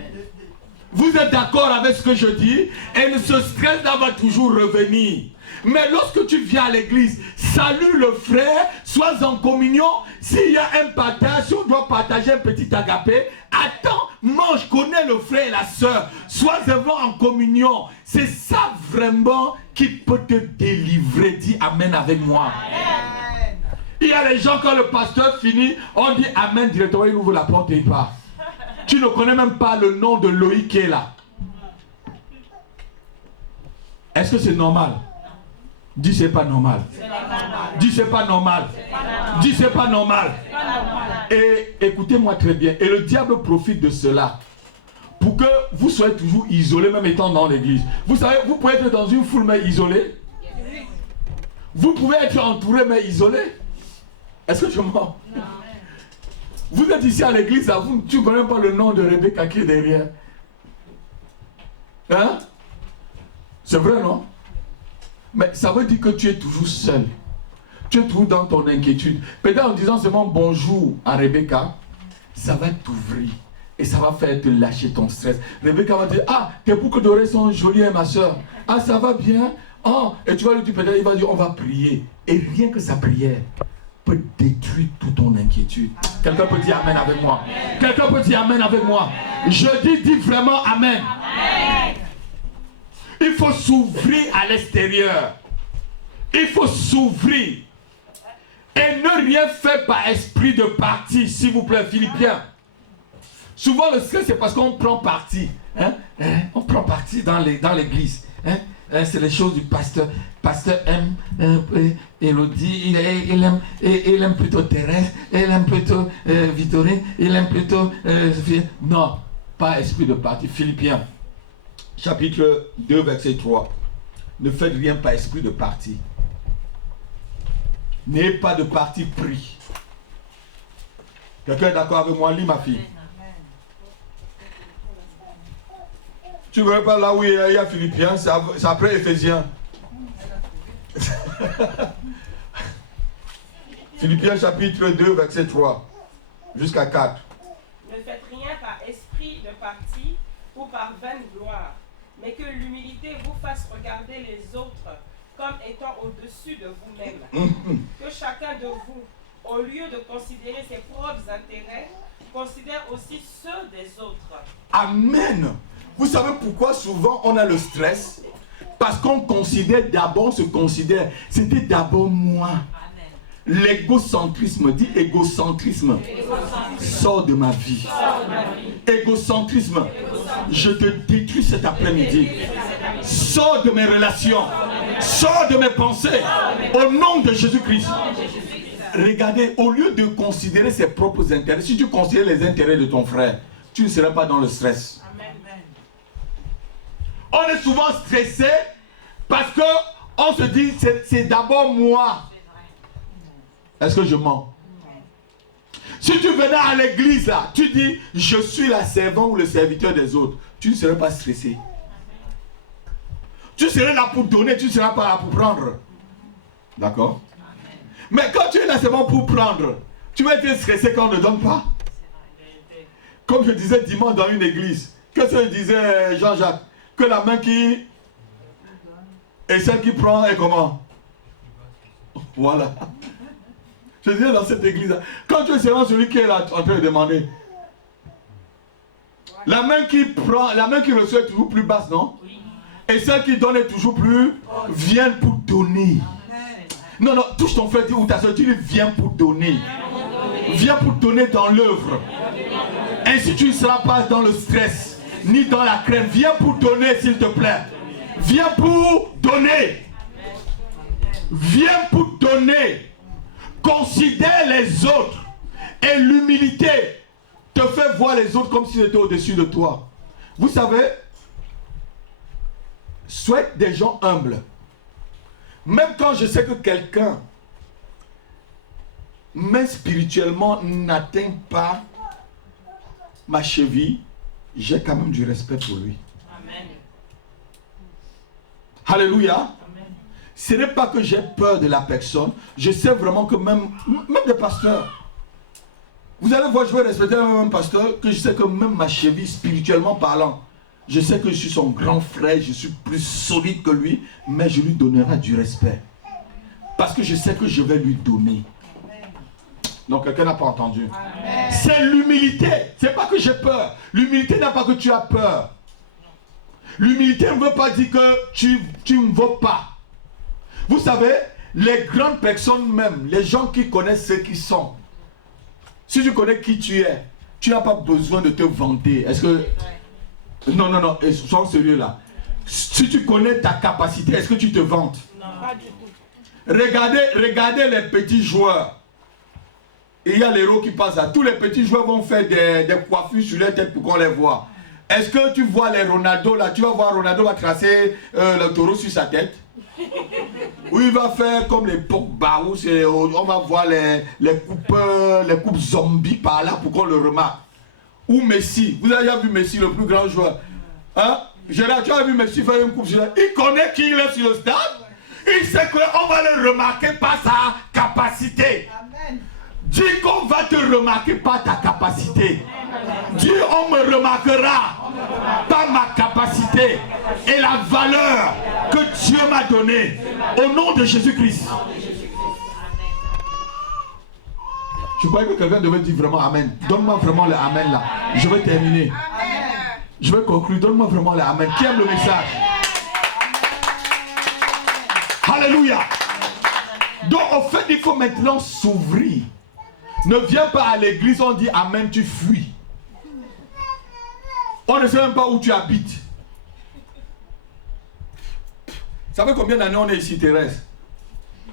Vous êtes d'accord avec ce que je dis? Et ce stress là va toujours revenir. Mais lorsque tu viens à l'église, salue le frère, sois en communion. S'il y a un partage, si on doit partager un petit agapé, attends, mange, connais le frère et la soeur. Sois vraiment en communion. C'est ça vraiment qui peut te délivrer. Dis Amen avec moi. Amen. Il y a les gens, quand le pasteur finit, on dit Amen directement, il ouvre la porte et il part. Tu ne connais même pas le nom de Loïc qui est là. Est-ce que c'est normal? Dis c'est pas normal. Dis c'est pas normal. Dis c'est pas normal. Et écoutez-moi très bien. Et le diable profite de cela pour que vous soyez toujours isolés, même étant dans l'église. Vous savez, vous pouvez être dans une foule mais isolé. Vous pouvez être entouré mais isolé. Est-ce que je mens? Vous êtes ici à l'église, tu ne connais pas le nom de Rebecca qui est derrière. Hein? C'est vrai, non? Mais ça veut dire que tu es toujours seul. Tu es toujours dans ton inquiétude. Peut-être en disant seulement bonjour à Rebecca, ça va t'ouvrir. Et ça va faire te lâcher ton stress. Rebecca va dire, ah, tes boucles d'oreilles sont jolies, hein, ma soeur. Ah, ça va bien. Ah, et tu vas lui dire, peut-être, il va dire, on va prier. Et rien que sa prière peut détruire toute ton inquiétude. Quelqu'un peut dire amen avec moi. Quelqu'un peut dire amen avec moi. Je dis vraiment amen. Il faut s'ouvrir à l'extérieur. Il faut s'ouvrir. Et ne rien faire par esprit de parti, s'il vous plaît, Philippiens. Souvent le stress, c'est parce qu'on prend parti. Hein? On prend parti dans l'église. C'est les choses du pasteur. Pasteur aime Elodie, il aime plutôt Thérèse, il aime plutôt Victorine, il aime plutôt Sophie. Non, pas esprit de parti. Philippiens, chapitre 2, verset 3. Ne faites rien par esprit de parti. N'ayez pas de parti pris. Quelqu'un est d'accord avec moi? Lis, ma fille. Tu ne vois pas là où il y a Philippiens, c'est après Éphésiens. Philippiens chapitre 2, verset 3 jusqu'à 4. Ne faites rien par esprit de parti ou par vaine gloire, mais que l'humilité vous fasse regarder les autres comme étant au-dessus de vous-même. Que chacun de vous, au lieu de considérer ses propres intérêts, considère aussi ceux des autres. Amen. Vous savez pourquoi souvent on a le stress? Parce qu'on considère d'abord, c'était d'abord moi. L'égocentrisme, dit égocentrisme, sort de ma vie. Égocentrisme, je te détruis cet après-midi. Sors de mes relations, sors de mes pensées, au nom de Jésus-Christ. Regardez, au lieu de considérer ses propres intérêts, si tu considères les intérêts de ton frère, tu ne seras pas dans le stress. On est souvent stressé parce qu'on se dit c'est d'abord moi. Est-ce que je mens? Si tu venais à l'église là, tu dis je suis la servante ou le serviteur des autres, tu ne serais pas stressé. Tu serais là pour donner, tu ne seras pas là pour prendre. D'accord? Mais quand tu es là seulement pour prendre, tu vas être stressé quand on ne donne pas. Comme je disais dimanche dans une église, qu'est-ce que disait Jean-Jacques? Que la main qui et celle qui prend est comment? Voilà. Je disais dans cette église, quand tu es seulement celui qui est là en train de demander, la main qui prend, la main qui reçoit est toujours plus basse, non? Et celle qui donne est toujours plus, vient pour donner. Non, non, touche ton frère ou ta soeur, tu lui viens pour donner. Viens pour donner dans l'œuvre. Ainsi tu ne seras pas dans le stress, ni dans la crainte. Viens pour donner, s'il te plaît. Viens pour donner. Viens pour donner. Considère les autres. Et l'humilité te fait voir les autres comme s'ils étaient au-dessus de toi. Vous savez, soyez des gens humbles. Même quand je sais que quelqu'un, même spirituellement, n'atteint pas ma cheville, j'ai quand même du respect pour lui. Amen. Alléluia. Amen. Ce n'est pas que j'ai peur de la personne. Je sais vraiment que même des pasteurs, vous allez voir, je vais respecter un pasteur que je sais que même ma cheville, spirituellement parlant, je sais que je suis son grand frère, je suis plus solide que lui, mais je lui donnerai du respect. Parce que je sais que je vais lui donner. Donc quelqu'un n'a pas entendu. C'est l'humilité. C'est pas que j'ai peur. L'humilité n'a pas que tu as peur. L'humilité ne veut pas dire que tu ne veux pas. Vous savez, les grandes personnes même, les gens qui connaissent ce qu'ils sont, si tu connais qui tu es, tu n'as pas besoin de te vanter. Est-ce que... Non, non, non, sois sérieux là. Si tu connais ta capacité, est-ce que tu te vantes? Non, pas du tout. Regardez les petits joueurs. Et il y a les héros qui passent là. Tous les petits joueurs vont faire des coiffures sur leur tête pour qu'on les voit. Est-ce que tu vois les Ronaldo là? Tu vas voir Ronaldo va tracer le taureau sur sa tête. Où il va faire comme les Pogba, où on va voir les coupes zombies par là pour qu'on le remarque. Ou Messi, vous avez déjà vu Messi, le plus grand joueur. Hein? Gérard, tu as vu Messi faire une coupe sur là. Il connaît qui il est sur le stade. Il sait qu'on va le remarquer par sa capacité. Amen. Dis qu'on va te remarquer par ta capacité. Dis on me remarquera par ma capacité et la valeur que Dieu m'a donnée au nom de Jésus-Christ. Je croyais que quelqu'un devait dire vraiment Amen. Donne-moi vraiment le Amen là. Je vais terminer. Je vais conclure. Donne-moi vraiment le Amen. Qui aime le message? Alléluia. Donc en fait, il faut maintenant s'ouvrir. Ne viens pas à l'église, on dit Amen, tu fuis. On ne sait même pas où tu habites. Ça fait combien d'années on est ici, Thérèse?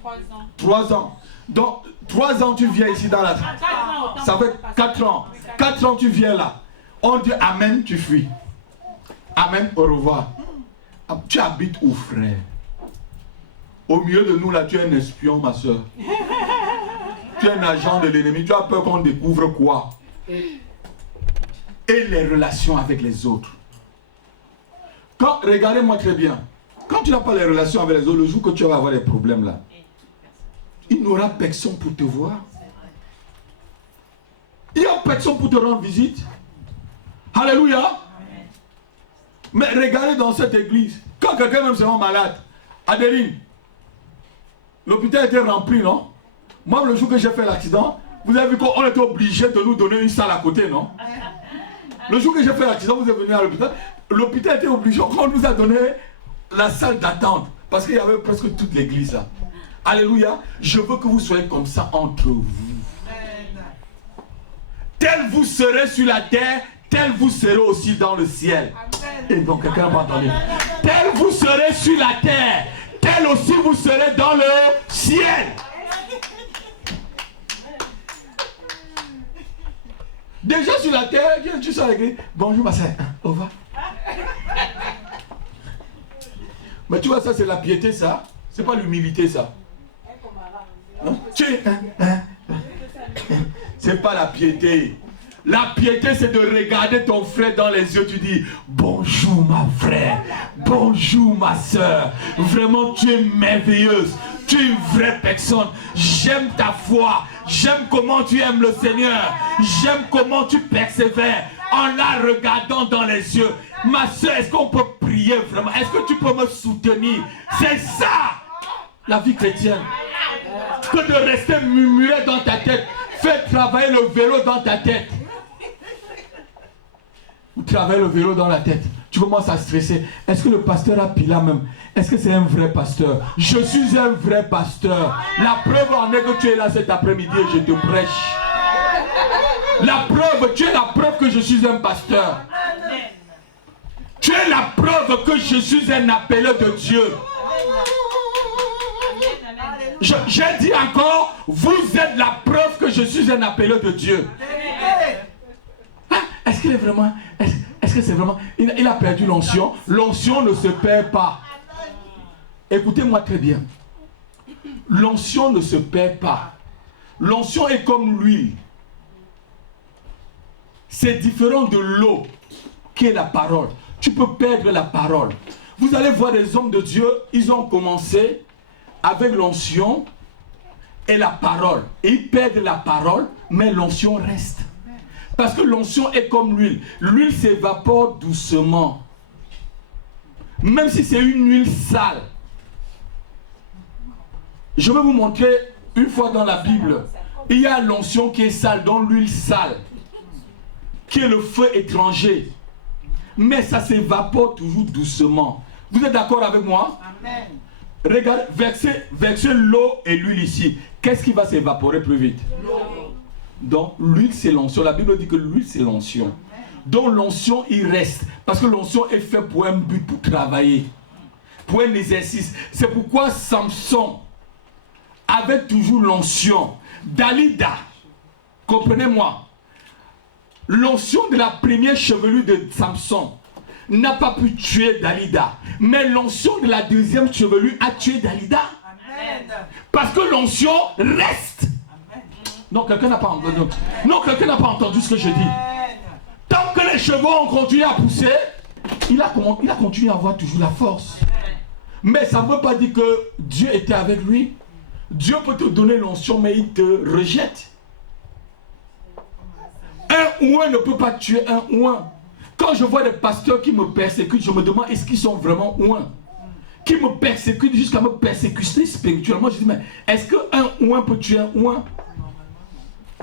3 ans. 3 ans. Donc, 3 ans, tu viens ici dans la... 4 ans. Ça fait 4 ans. 4 ans, tu viens là. On dit Amen, tu fuis. Amen, au revoir. Tu habites où, frère? Au milieu de nous, là, tu es un espion, ma soeur. Tu es un agent de l'ennemi. Tu as peur qu'on découvre quoi? Et les relations avec les autres. Regardez-moi très bien. Quand tu n'as pas les relations avec les autres, le jour que tu vas avoir des problèmes là, il n'y aura personne pour te voir. Il n'y a personne pour te rendre visite. Alléluia. Mais regardez dans cette église. Quand quelqu'un même se rend malade, Adeline, l'hôpital était rempli, non? Moi, le jour que j'ai fait l'accident, vous avez vu qu'on était obligé de nous donner une salle à côté, non? Le jour que j'ai fait l'accident, vous êtes venu à l'hôpital. L'hôpital était obligé, on nous a donné la salle d'attente. Parce qu'il y avait presque toute l'église là. Alléluia. Je veux que vous soyez comme ça entre vous. Tel vous serez sur la terre, tel vous serez aussi dans le ciel. Et donc quelqu'un va entendre. Tel vous serez sur la terre, tel aussi vous serez dans le ciel. Déjà sur la terre, tu sors à l'église. Bonjour ma soeur. Au revoir. Mais tu vois, ça c'est la piété, ça. C'est pas l'humilité, ça. Hein? C'est pas la piété. La piété, c'est de regarder ton frère dans les yeux. Tu dis, bonjour ma frère. Bonjour ma soeur. Vraiment, tu es merveilleuse. Tu es une vraie personne. J'aime ta foi. J'aime comment tu aimes le Seigneur. J'aime comment tu persévères en la regardant dans les yeux. Ma soeur, est-ce qu'on peut prier vraiment? Est-ce que tu peux me soutenir? C'est ça, la vie chrétienne. Que de rester murmurer dans ta tête. Fais travailler le vélo dans ta tête. Ou travaille le vélo dans la tête. Tu commences à stresser. Est-ce que le pasteur a pile là même? Est-ce que c'est un vrai pasteur? Je suis un vrai pasteur. La preuve en est que tu es là cet après-midi et je te prêche. La preuve, tu es la preuve que je suis un pasteur. Tu es la preuve que je suis un appelé de Dieu. J'ai dit encore, vous êtes la preuve que je suis un appelé de Dieu. Ah, est-ce qu'il est vraiment... Est-ce que c'est vraiment... Il a perdu l'onction. L'onction ne se perd pas. Écoutez-moi très bien. L'onction ne se perd pas. L'onction est comme l'huile. C'est différent de l'eau qui est la parole. Tu peux perdre la parole. Vous allez voir des hommes de Dieu, ils ont commencé avec l'onction et la parole. Et ils perdent la parole, mais l'onction reste. Parce que l'onction est comme l'huile. L'huile s'évapore doucement. Même si c'est une huile sale. Je vais vous montrer une fois dans la Bible. Il y a l'onction qui est sale, dans l'huile sale. Qui est le feu étranger. Mais ça s'évapore toujours doucement. Vous êtes d'accord avec moi? Amen. Regardez, versez l'eau et l'huile ici. Qu'est-ce qui va s'évaporer plus vite? L'eau. Donc l'huile c'est l'onction. La Bible dit que l'huile c'est l'onction. Donc l'onction il reste. Parce que l'onction est faite pour un but, pour travailler. Pour un exercice. C'est pourquoi Samson avait toujours l'onction. Dalida, comprenez-moi. L'onction de la première chevelure de Samson n'a pas pu tuer Dalida. Mais l'onction de la deuxième chevelure a tué Dalida. Parce que l'onction reste. Non, quelqu'un n'a pas entendu. Non, quelqu'un n'a pas entendu ce que je dis. Tant que les chevaux ont continué à pousser, il a continué à avoir toujours la force. Mais ça ne veut pas dire que Dieu était avec lui. Dieu peut te donner l'onction, mais il te rejette. Un ouin ne peut pas tuer un ouin. Quand je vois des pasteurs qui me persécutent, je me demande est-ce qu'ils sont vraiment ouins? Qui me persécutent jusqu'à me persécuter spirituellement. Je dis mais est-ce qu'un ouin peut tuer un ouin?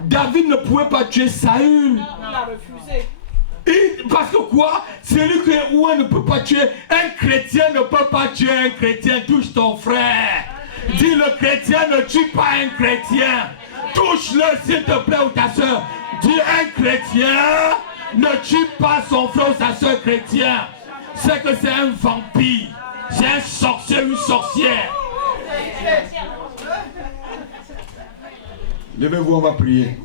David ne pouvait pas tuer Saül. Il a refusé. Parce que quoi? Celui qui est ouin ne peut pas tuer. Un chrétien ne peut pas tuer un chrétien. Touche ton frère. Dis le chrétien ne tue pas un chrétien. Touche-le s'il te plaît ou ta soeur. Dis un chrétien ne tue pas son frère ou sa soeur chrétien. C'est que c'est un vampire. C'est un sorcier ou une sorcière. Levez-vous, on va prier.